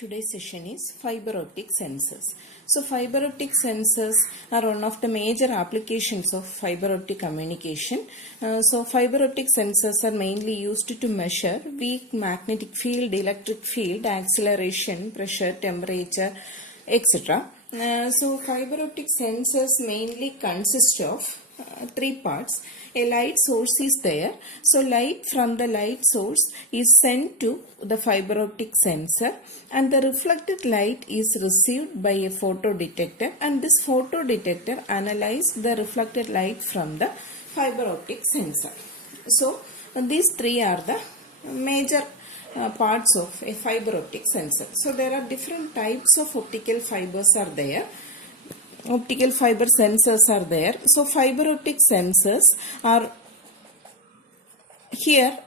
Today's session is fiber optic sensors. So fiber optic sensors are one of the major applications of fiber optic communication. So fiber optic sensors are mainly used to measure weak magnetic field, electric field, acceleration, pressure, temperature, etc. So fiber optic sensors mainly consist of three parts. A light source is there. So light from the light source is sent to the fiber optic sensor, and the reflected light is received by a photodetector, and this photodetector analyzes the reflected light from the fiber optic sensor. So these three are the major parts of a fiber optic sensor. So there are different types of optical fibers are there. Optical fiber sensors are there. So fiber optic sensors are here.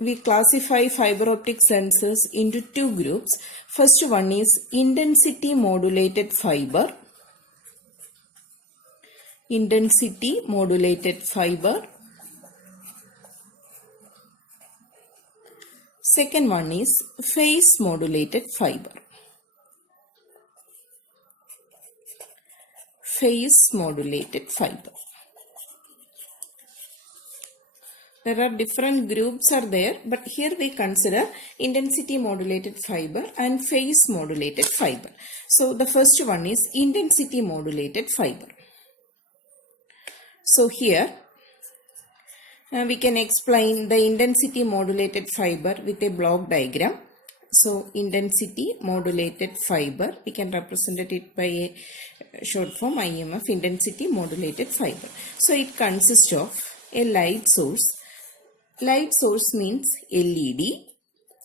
We classify fiber optic sensors into two groups. First one is intensity modulated fiber. Intensity modulated fiber. Second one is phase modulated fiber. Phase modulated fiber. There are different groups are there, but here we consider intensity modulated fiber and phase modulated fiber. So the first one is intensity modulated fiber. So here we can explain the intensity modulated fiber with a block diagram. So intensity modulated fiber, we can represent it by a short form IMF, intensity modulated fiber. So it consists of a light source. Light source means LED,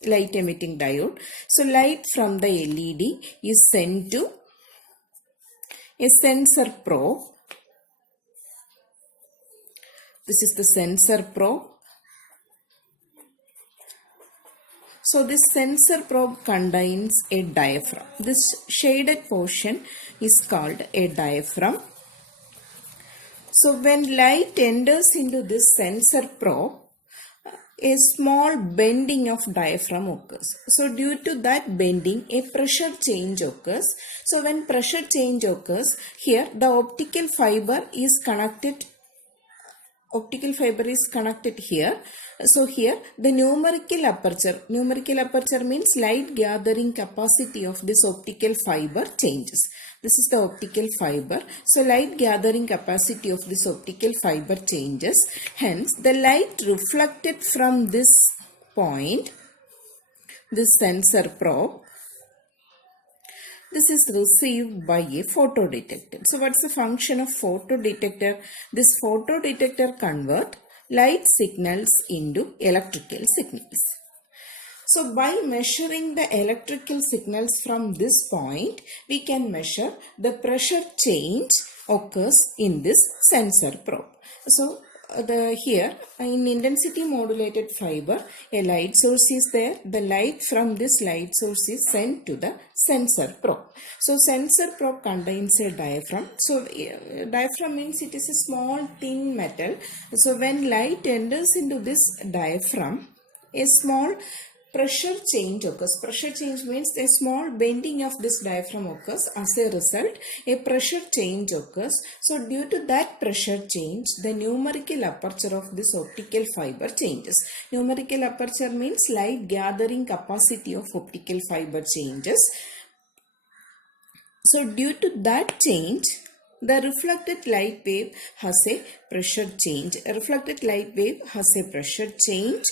light emitting diode. So light from the LED is sent to a sensor probe. This is the sensor probe. So this sensor probe contains a diaphragm. This shaded portion is called a diaphragm. So when light enters into this sensor probe, a small bending of diaphragm occurs. So due to that bending, a pressure change occurs. So when pressure change occurs, here the optical fiber is connected. Optical fiber is connected here. So here the numerical aperture means light gathering capacity of this optical fiber changes. This is the optical fiber. So light gathering capacity of this optical fiber changes. Hence the light reflected from this point, this sensor probe, this is received by a photodetector. So what's the function of photodetector? This photodetector converts light signals into electrical signals. So by measuring the electrical signals from this point, we can measure the pressure change occurs in this sensor probe. So here in intensity modulated fiber, a light source is there. The light from this light source is sent to the sensor probe. So sensor probe contains a diaphragm. So diaphragm means it is a small thin metal. So when light enters into this diaphragm, a small pressure change occurs. Pressure change means a small bending of this diaphragm occurs. As a result, a pressure change occurs. So due to that pressure change, the numerical aperture of this optical fiber changes. Numerical aperture means light gathering capacity of optical fiber changes. So due to that change, the reflected light wave has a pressure change. A reflected light wave has a pressure change.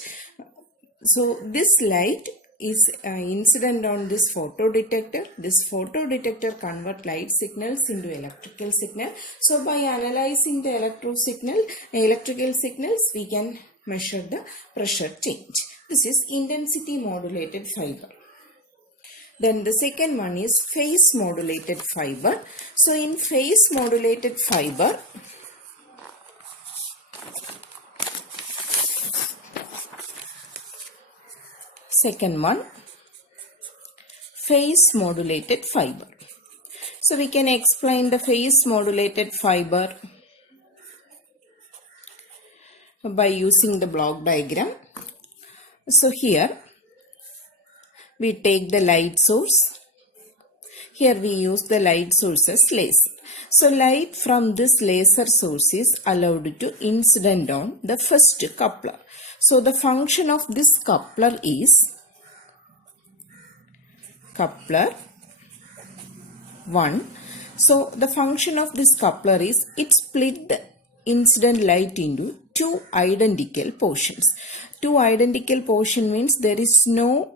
So this light is incident on this photodetector. This photodetector converts light signals into electrical signal. So by analyzing the electrical signals, we can measure the pressure change. This is intensity modulated fiber. Then the second one is phase modulated fiber. So in phase modulated fiber, second one, phase modulated fiber. So we can explain the phase modulated fiber by using the block diagram. So here we take the light source. Here we use the light source as laser. So light from this laser source is allowed to incident on the first coupler. So the function of this coupler is coupler 1. So the function of this coupler is it split the incident light into two identical portions. Two identical portion means there is no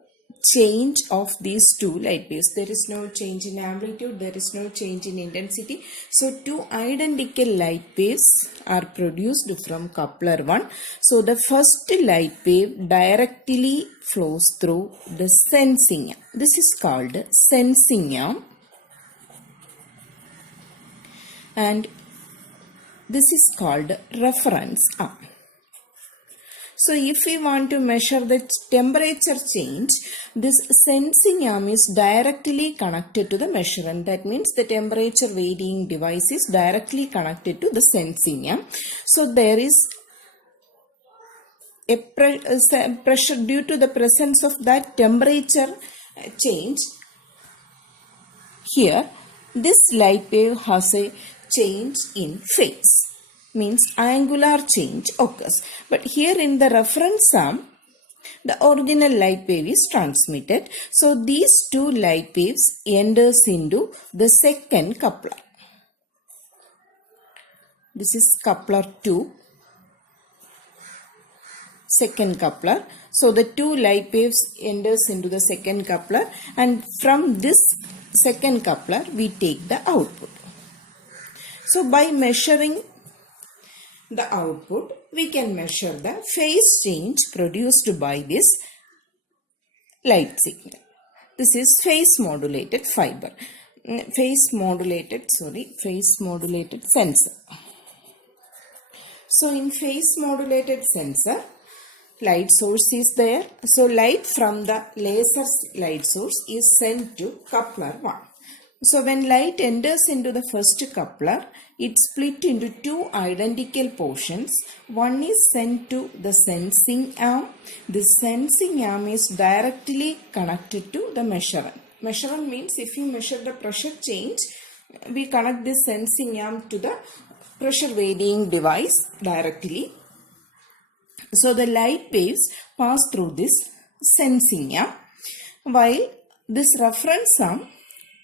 change of these two light waves. There is no change in amplitude, there is no change in intensity. So two identical light waves are produced from coupler 1. So the first light wave directly flows through the sensing arm. This is called sensing arm. And this is called reference arm. So if we want to measure the temperature change, this sensing arm is directly connected to the measurement. That means the temperature varying device is directly connected to the sensing arm. So there is a pressure due to the presence of that temperature change. Here, this light wave has a change in phase. Means angular change occurs. But here in the reference arm, the original light wave is transmitted. So these two light waves enters into the second coupler. This is coupler 2. Second coupler. So the two light waves enters into the second coupler, and from this second coupler we take the output. So by measuring the output, we can measure the phase change produced by this light signal. This is phase modulated fiber. Phase modulated sensor. So in phase modulated sensor, light source is there. So light from the laser light source is sent to coupler 1. So when light enters into the first coupler, it split into two identical portions. One is sent to the sensing arm. The sensing arm is directly connected to the measurement. Measurement means if you measure the pressure change, we connect this sensing arm to the pressure varying device directly. So the light waves pass through this sensing arm, while this reference arm,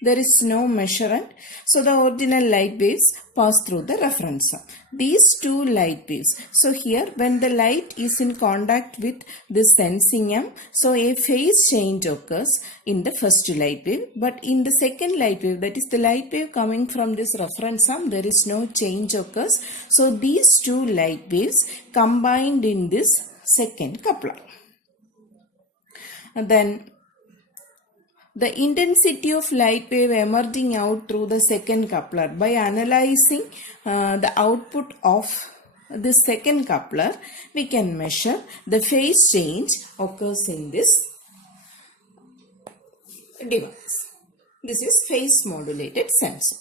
there is no measurement. So the original light waves pass through the reference arm. These two light waves. So here when the light is in contact with the sensing arm, so a phase change occurs in the first light wave. But in the second light wave, that is the light wave coming from this reference arm, there is no change occurs. So these two light waves combined in this second coupler. And then the intensity of light wave emerging out through the second coupler. By analyzing the output of the second coupler, we can measure the phase change occurs in this device. This is phase modulated sensor.